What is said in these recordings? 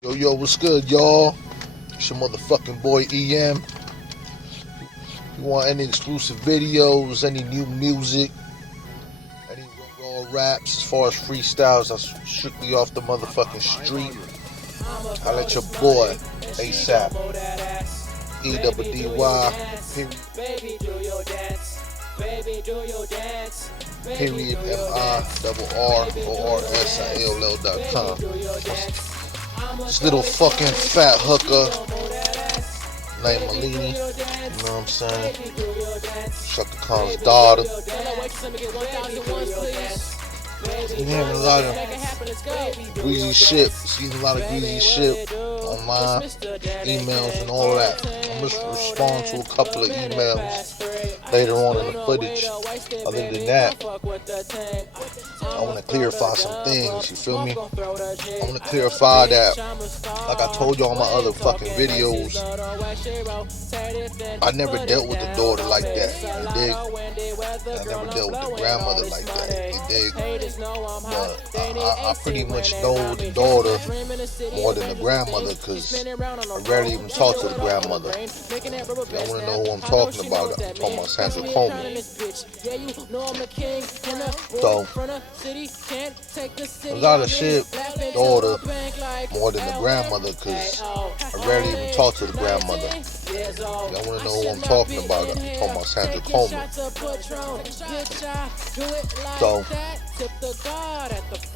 Yo, what's good, y'all? It's your motherfucking boy E.M. You want any exclusive videos, any new music, any raw raps, as far as freestyles, that's strictly off the motherfucking street. I let your boy, ASAP, EDDY, period, MIRRORSILL.com. This little fucking fat hooker named Milini, you know what I'm saying? Chaka Khan's daughter. Been hearing a lot of greasy shit, seeing a lot of greasy shit online, emails and all that. I'm just respond to a couple of emails later on in the footage. Other than that, I want to clarify some things, you feel me? I want to clarify that, like I told y'all in my other fucking videos, I never dealt with the daughter like that, you dig? I never dealt with the grandmother like that, you dig? But I pretty much know the daughter more than the grandmother, because I rarely even talk to the grandmother. Y'all want to know who I'm talking about? I'm talking about Sandra Coleman. So, a lot of shit, daughter more than the grandmother, because I rarely even talk to the grandmother. Y'all want to know who I'm talking about? I'm talking about Sandra Coleman. So,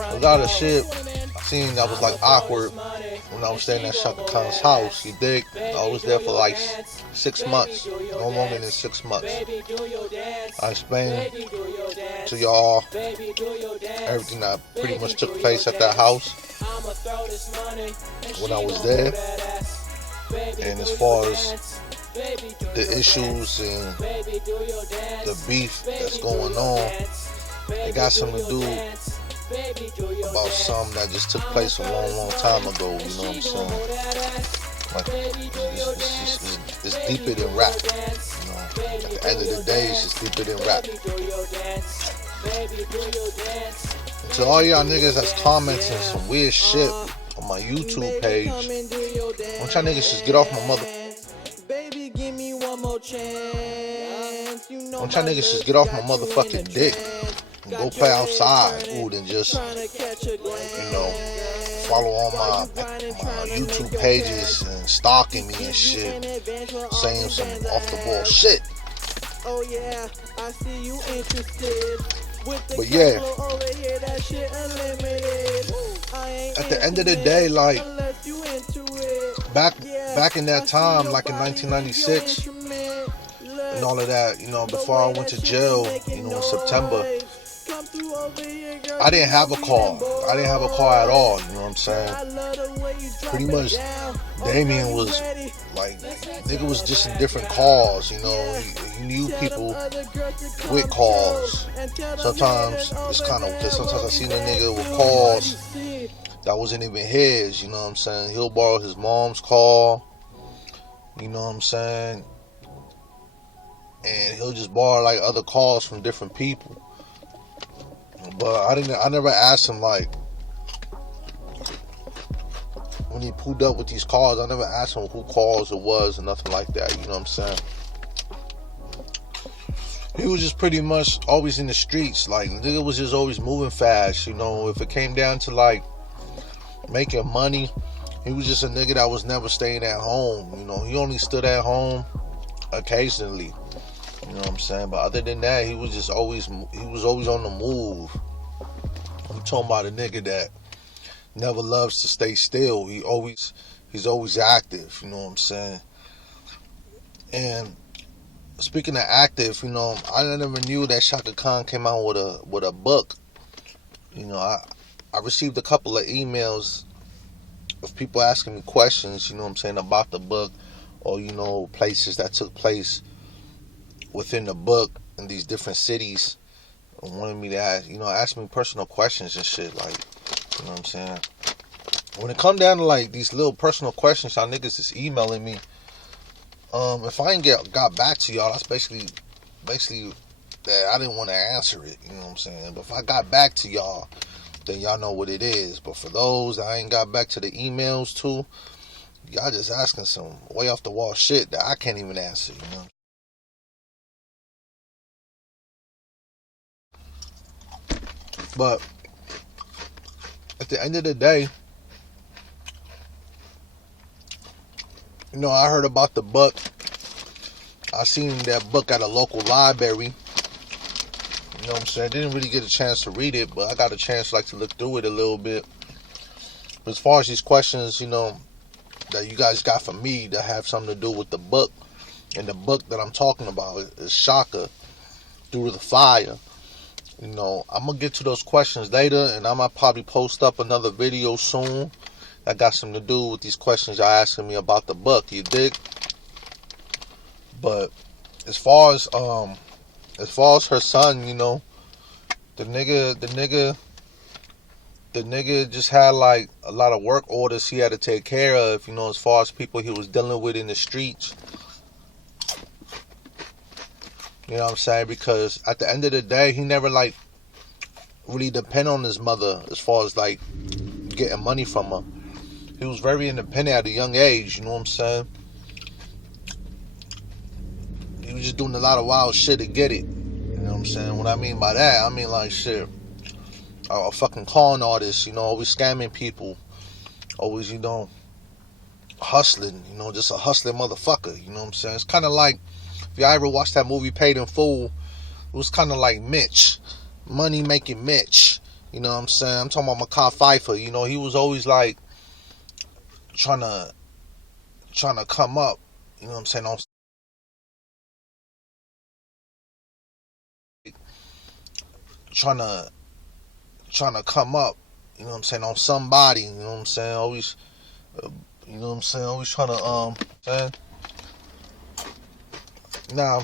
a lot of shit I seen that was like awkward when I was staying at Chaka Khan's house, you dig? I was there for like 6 months, no longer than 6 months. I explained to y'all everything that pretty much took place at that house when I was there. And as far as the issues and the beef that's going on, it got something to do about something that just took place a long time ago, you know what I'm saying? Like, it's deeper than rap, you know? At the end of the day, it's just deeper than rap. And to all y'all niggas that's commenting some weird shit on my YouTube page, why don't y'all niggas just get off my mother... Why don't y'all niggas just get off my motherfucking dick and go play outside, than just, you know, follow all my YouTube pages and stalking me and shit, saying some off the wall shit. But yeah, at the end of the day, like, back in that time, like in 1996 and all of that, you know, before I went to jail, you know, in September, I didn't have a car. I didn't have a car at all, you know what I'm saying? Pretty much, Damien was like, nigga was just in different cars, you know? He knew people with cars. Sometimes it's kind of, because sometimes I seen a nigga with cars that wasn't even his, you know what I'm saying? He'll borrow his mom's car, you know what I'm saying? And he'll just borrow like other cars from different people. But I never asked him, like, when he pulled up with these cars, I never asked him who cars it was or nothing like that, you know what I'm saying? He was just pretty much always in the streets, like, the nigga was just always moving fast, you know? If it came down to, like, making money, he was just a nigga that was never staying at home, you know? He only stood at home occasionally, you know what I'm saying? But other than that, he was always on the move. I'm talking about a nigga that never loves to stay still. He's always active, you know what I'm saying? And speaking of active, you know, I never knew that Chaka Khan came out with a book. You know, I received a couple of emails of people asking me questions, you know what I'm saying, about the book, or, you know, places that took place within the book in these different cities, and wanted me to ask me personal questions and shit, like, you know what I'm saying? When it come down to like these little personal questions y'all niggas is emailing me, if I ain't got back to y'all, that's basically that I didn't want to answer it, you know what I'm saying? But if I got back to y'all, then y'all know what it is. But for those that I ain't got back to the emails to, y'all just asking some way off the wall shit that I can't even answer, you know. But at the end of the day, you know, I heard about the book. I seen that book at a local library. You know what I'm saying? I didn't really get a chance to read it, but I got a chance to look through it a little bit. But as far as these questions, you know, that you guys got from me that have something to do with the book, and the book that I'm talking about is Chaka, Through the Fire. You know, I'm going to get to those questions later, and I might probably post up another video soon that got something to do with these questions y'all asking me about the book, you dig? But as far as her son, you know, the nigga just had like a lot of work orders he had to take care of, you know, as far as people he was dealing with in the streets. You know what I'm saying? Because at the end of the day, he never really depend on his mother as far as getting money from her. He was very independent at a young age, you know what I'm saying? He was just doing a lot of wild shit to get it. You know what I'm saying? What I mean by that, I mean shit. A fucking con artist, you know, always scamming people. Always, you know, hustling, you know, just a hustling motherfucker, you know what I'm saying? It's kind of like, if y'all ever watched that movie Paid in Full, it was kind of like Mitch. Money making Mitch. You know what I'm saying? I'm talking about Makai Pfeiffer. You know, he was always trying to come up. You know what I'm saying? Trying to come up. You know what I'm saying? On somebody. You know what I'm saying? Always. You know what I'm saying? Always trying to saying. Now,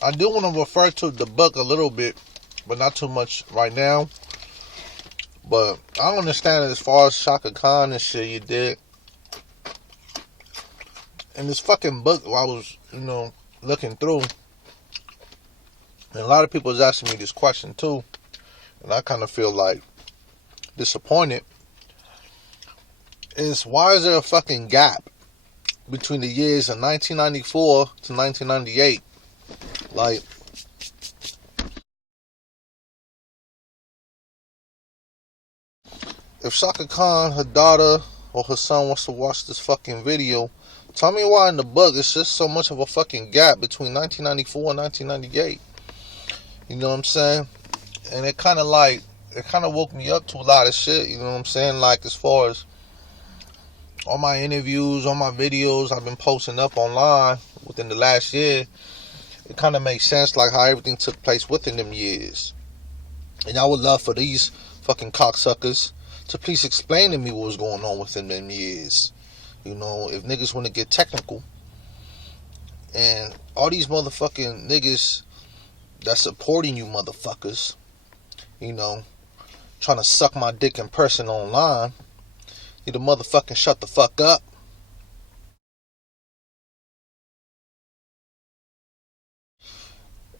I do want to refer to the book a little bit, but not too much right now. But I don't understand it as far as Chaka Khan and shit you did. In this fucking book, I was, you know, looking through, and a lot of people was asking me this question too, and I kind of feel disappointed. Is why is there a fucking gap between the years of 1994 to 1998? If Chaka Khan, her daughter, or her son wants to watch this fucking video, tell me why in the book it's just so much of a fucking gap between 1994 and 1998. You know what I'm saying? And it kind of woke me up to a lot of shit, you know what I'm saying? As far as all my interviews, all my videos I've been posting up online within the last year, it kind of makes sense how everything took place within them years. And I would love for these fucking cocksuckers to please explain to me what was going on within them years. You know, if niggas want to get technical. And all these motherfucking niggas that's supporting you motherfuckers, you know, trying to suck my dick in person online, need to motherfucking shut the fuck up.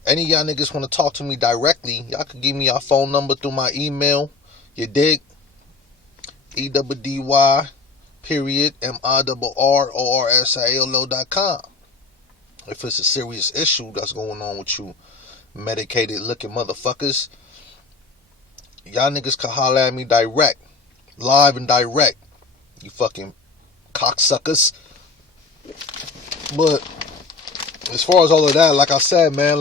Any of y'all niggas want to talk to me directly, y'all can give me your phone number through my email. You dig? EDDY MIRRORSILO.com. If it's a serious issue that's going on with you medicated looking motherfuckers, y'all niggas can holler at me direct. Live and direct. You fucking cocksuckers. But as far as all of that, like I said, man,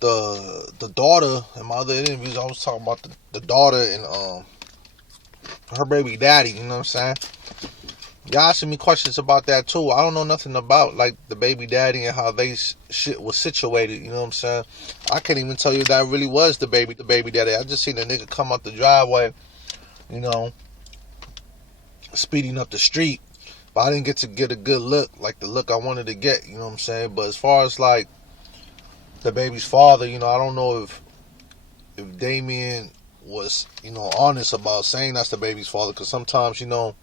the daughter in my other interviews, I was talking about the daughter and her baby daddy, you know what I'm saying? Y'all asking me questions about that too. I don't know nothing about the baby daddy and how they shit was situated, you know what I'm saying? I can't even tell you that really was the baby daddy. I just seen a nigga come out the driveway, you know, speeding up the street. But I didn't get to get a good look, the look I wanted to get, you know what I'm saying? But as far as the baby's father, you know, I don't know if Damien was, you know, honest about saying that's the baby's father, because sometimes, you know,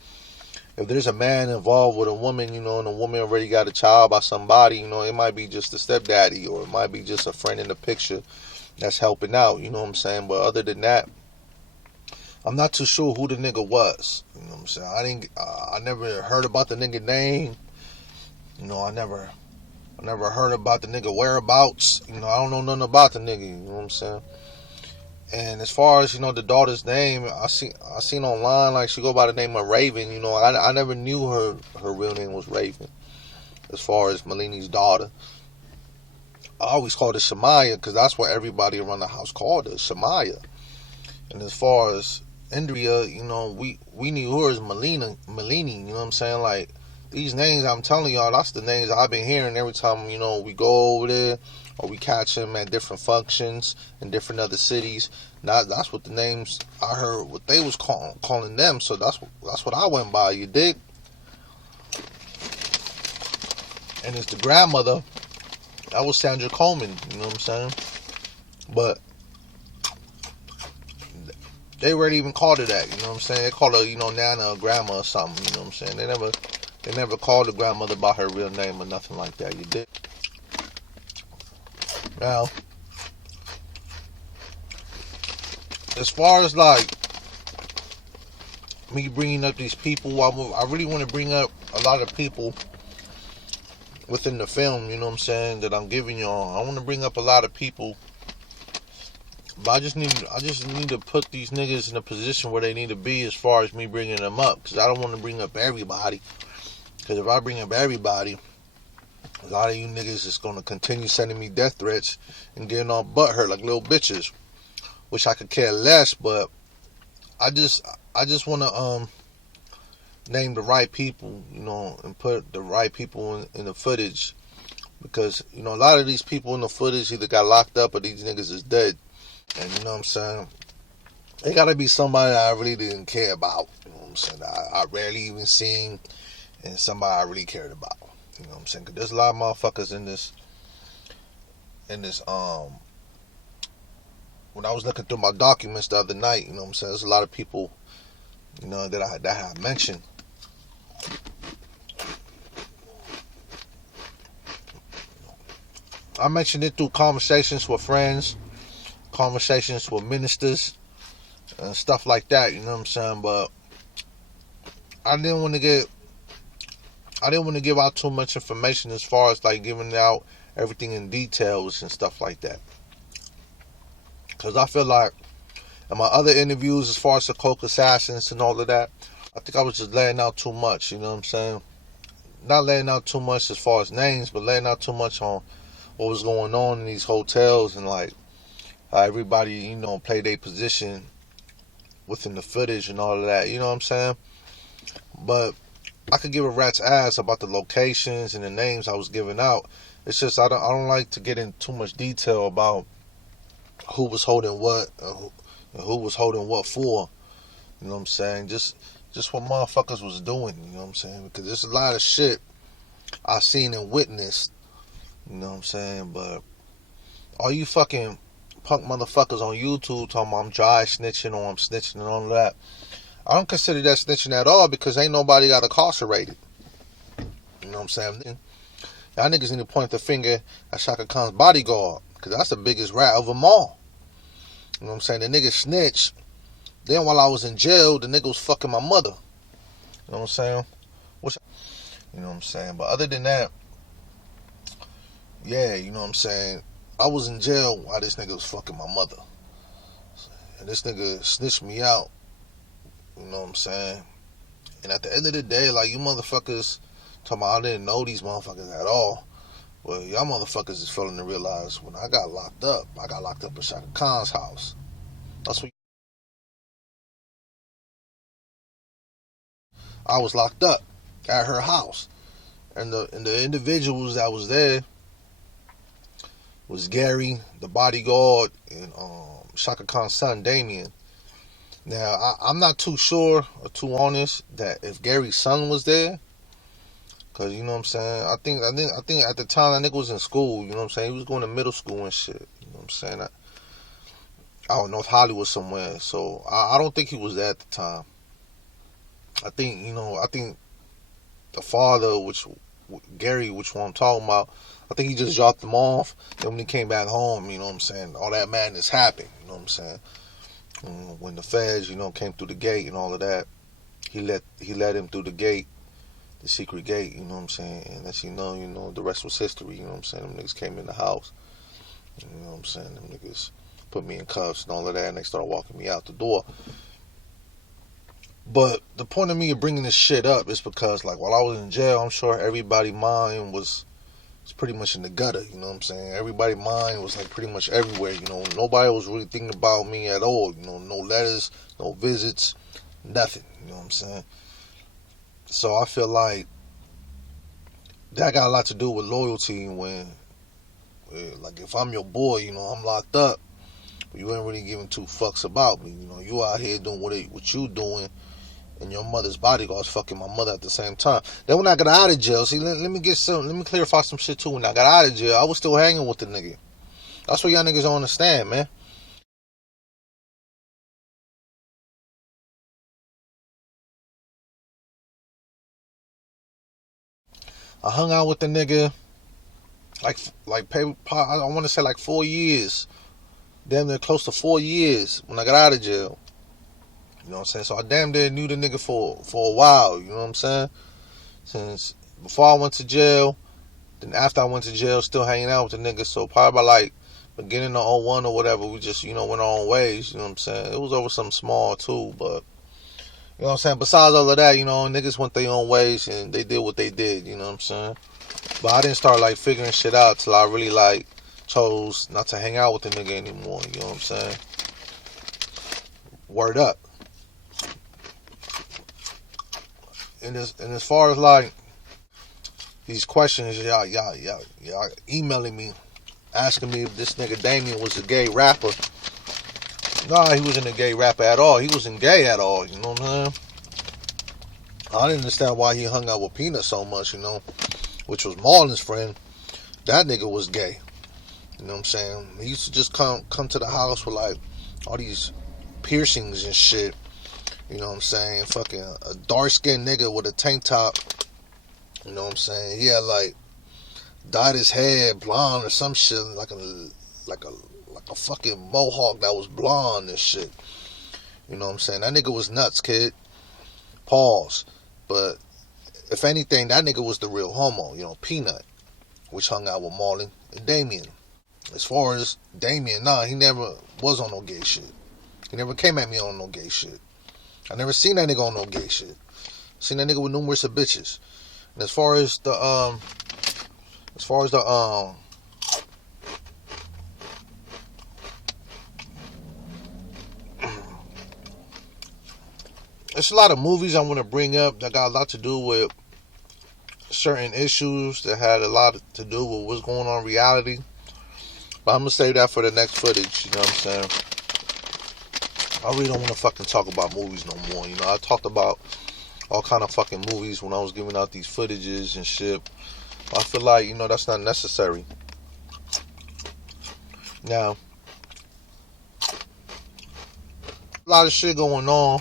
if there's a man involved with a woman, you know, and a woman already got a child by somebody, you know, it might be just a stepdaddy, or it might be just a friend in the picture, that's helping out, you know what I'm saying? But other than that, I'm not too sure who the nigga was. You know what I'm saying? I never heard about the nigga name. You know, I never heard about the nigga whereabouts. You know, I don't know nothing about the nigga. You know what I'm saying? And as far as, you know, the daughter's name, I seen online, like, she go by the name of Raven. You know, I never knew her real name was Raven. As far as Milini's daughter, I always called her Shamaya because that's what everybody around the house called her, Shamaya. And as far as Andrea, you know, we knew her as Milini. You know what I'm saying? Like, these names I'm telling y'all, that's the names I've been hearing every time, you know, we go over there or we catch them at different functions in different other cities. Now that's what the names I heard what they was calling them. So that's what I went by. You dig? And it's the grandmother. That was Sandra Coleman. You know what I'm saying? But they already even called her that. You know what I'm saying? They called her, you know, Nana or Grandma or something. You know what I'm saying? They never called the grandmother by her real name or nothing like that. You dig? Now, as far as like me bringing up these people, I really want to bring up a lot of people within the film, you know what I'm saying, that I'm giving y'all. I want to bring up a lot of people, but I just need to put these niggas in a position where they need to be as far as me bringing them up, because I don't want to bring up everybody, because if I bring up everybody, a lot of you niggas is going to continue sending me death threats and getting all butthurt like little bitches, which I could care less. But I just want to name the right people, you know, and put the right people in the footage, because, you know, a lot of these people in the footage either got locked up or these niggas is dead. And you know what I'm saying, it gotta be somebody that I really didn't care about, you know what I'm saying, I rarely even seen, and somebody I really cared about, you know what I'm saying, because there's a lot of motherfuckers in this when I was looking through my documents the other night, you know what I'm saying, there's a lot of people, you know, that I mentioned. I mentioned it through conversations with friends, conversations with ministers, and stuff like that, you know what I'm saying, but I didn't want to give out too much information as far as like giving out everything in details and stuff like that, because I feel like in my other interviews as far as the Coke Assassins and all of that, I think I was just laying out too much, you know what I'm saying, not laying out too much as far as names, but laying out too much on what was going on in these hotels, and like how everybody, you know, played their position within the footage and all of that, you know what I'm saying? But I could give a rat's ass about the locations and the names I was giving out. It's just I don't like to get in too much detail about who was holding what and who was holding what for. You know what I'm saying? Just what motherfuckers was doing, you know what I'm saying? Because there's a lot of shit I seen and witnessed, you know what I'm saying? But all you fucking punk motherfuckers on YouTube talking about I'm dry snitching or I'm snitching and all of that, I don't consider that snitching at all, because ain't nobody got incarcerated. You know what I'm saying? Y'all niggas need to point the finger at Chaka Khan's bodyguard, because that's the biggest rat of them all. You know what I'm saying? The nigga snitched. Then while I was in jail, the nigga was fucking my mother. You know what I'm saying? You know what I'm saying? But other than that, yeah, you know what I'm saying? I was in jail while this nigga was fucking my mother. And this nigga snitched me out. You know what I'm saying? And at the end of the day, like, you motherfuckers talking about I didn't know these motherfuckers at all. Well, y'all motherfuckers is failing to realize when I got locked up at Chaka Khan's house. That's what I was locked up at her house. And the individuals that was there was Gary, the bodyguard, and Chaka Khan's son, Damien. Now, I'm not too sure or too honest that if Gary's son was there, because, you know what I'm saying, I think at the time that nigga was in school, you know what I'm saying, he was going to middle school and shit, you know what I'm saying, out in North Hollywood somewhere, so I don't think he was there at the time. I think the father, Gary, which one I'm talking about, I think he just dropped them off. Then when he came back home, you know what I'm saying, all that madness happened, you know what I'm saying. When the feds, you know, came through the gate and all of that, he let him through the gate, the secret gate, you know what I'm saying. And as you know, the rest was history, you know what I'm saying. Them niggas came in the house, you know what I'm saying. Them niggas put me in cuffs and all of that, and they started walking me out the door. But the point of me of bringing this shit up is because, like, while I was in jail, I'm sure everybody's mind was pretty much in the gutter, you know what I'm saying? Everybody's mind was, like, pretty much everywhere, you know. Nobody was really thinking about me at all, you know. No letters, no visits, nothing, you know what I'm saying? So I feel like that got a lot to do with loyalty when, like, if I'm your boy, you know, I'm locked up, you ain't really giving two fucks about me, you know. You out here doing what you doing, and your mother's bodyguard's fucking my mother at the same time. Then when I got out of jail, see, let me clarify some shit too. When I got out of jail, I was still hanging with the nigga. That's what y'all niggas don't understand, man. I hung out with the nigga I want to say like 4 years, damn near close to 4 years when I got out of jail. You know what I'm saying? So I damn near knew the nigga for a while. You know what I'm saying? Since before I went to jail, then after I went to jail, still hanging out with the nigga. So probably by like beginning of '01 or whatever, we just, you know, went our own ways. You know what I'm saying? It was over something small too, but you know what I'm saying? Besides all of that, you know, niggas went their own ways and they did what they did. You know what I'm saying? But I didn't start like figuring shit out till I really like chose not to hang out with the nigga anymore. You know what I'm saying? Word up. And as far as like these questions, y'all emailing me, asking me if this nigga Damien was a gay rapper. Nah, he wasn't a gay rapper at all. He wasn't gay at all. You know what I'm saying? I didn't understand why he hung out with Peanut so much. You know, which was Marlon's friend. That nigga was gay. You know what I'm saying? He used to just come to the house with like all these piercings and shit. You know what I'm saying? Fucking a dark skinned nigga with a tank top. You know what I'm saying? He had like dyed his hair blonde or some shit, like a fucking mohawk that was blonde and shit. You know what I'm saying? That nigga was nuts, kid. Pause. But if anything, that nigga was the real homo. You know, Peanut, which hung out with Marlon and Damien. As far as Damien, nah, he never was on no gay shit. He never came at me on no gay shit. I never seen that nigga on no gay shit. Seen that nigga with numerous of bitches. And as far as the there's a lot of movies I want to bring up that got a lot to do with certain issues that had a lot to do with what's going on in reality. But I'm going to save that for the next footage, you know what I'm saying? I really don't want to fucking talk about movies no more. You know, I talked about all kind of fucking movies when I was giving out these footages and shit. I feel like, you know, that's not necessary. Now, a lot of shit going on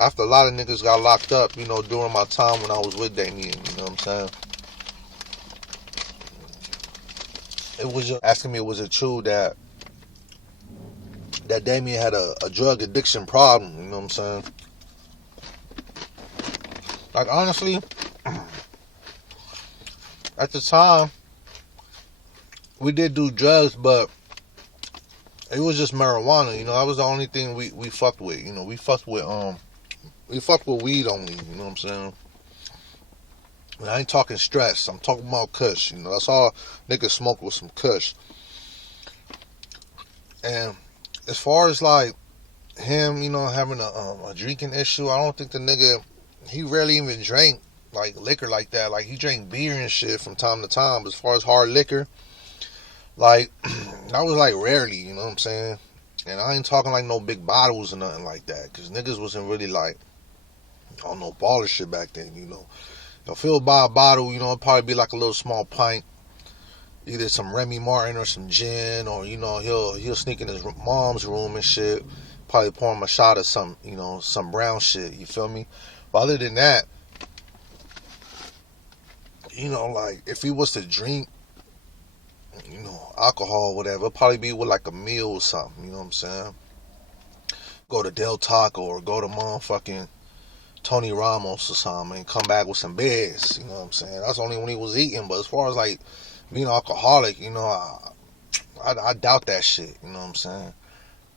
after a lot of niggas got locked up, you know, during my time when I was with Damien, you know what I'm saying? It was just asking me, was it true that Damien had a drug addiction problem, you know what I'm saying? Like, honestly, at the time, we did do drugs, but it was just marijuana, you know. That was the only thing we fucked with, you know. We fucked with weed only, you know what I'm saying? And I ain't talking stress, I'm talking about kush, you know. That's all niggas smoke with, some kush. And as far as like him, you know, having a drinking issue, I don't think the nigga, he rarely even drank like liquor like that. Like, he drank beer and shit from time to time. But as far as hard liquor, like, that was like rarely, you know what I'm saying? And I ain't talking like no big bottles or nothing like that, because niggas wasn't really like on no baller shit back then, you know. If he'll buy a bottle, you know, it'll probably be like a little small pint, either some Remy Martin or some gin, or, you know, he'll sneak in his mom's room and shit, probably pour him a shot of some, you know, some brown shit, you feel me? But other than that, you know, like, if he was to drink alcohol, whatever. It'll probably be with like a meal or something. You know what I'm saying? Go to Del Taco or go to motherfucking Tony Ramos or something and come back with some beers. You know what I'm saying? That's only when he was eating. But as far as like being alcoholic, I doubt that shit. You know what I'm saying?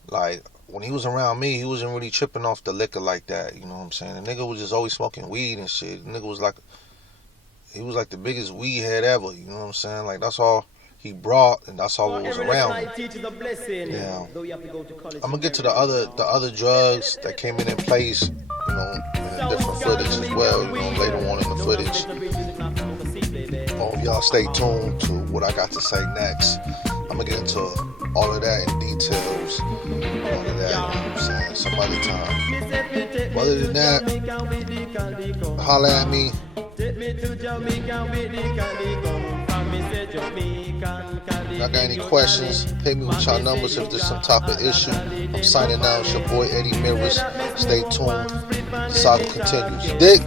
Like, when he was around me, he wasn't really tripping off the liquor like that. You know what I'm saying? The nigga was just always smoking weed and shit. The nigga was like, he was like the biggest weed head ever. You know what I'm saying? Like, that's all he brought, and that's all that was around him. Yeah. I'm gonna get to the other drugs that came in place, in different footage as well, later on in the footage. Y'all stay tuned to what I got to say next. I'm gonna get into all of that in details, all of that, you know what I'm saying, some other time. Other than that, holla at me. Y'all got any questions, hit me with y'all numbers if there's some type of issue. I'm signing out. It's your boy Eddie Mirrors. Stay tuned. The saga continues. Dig?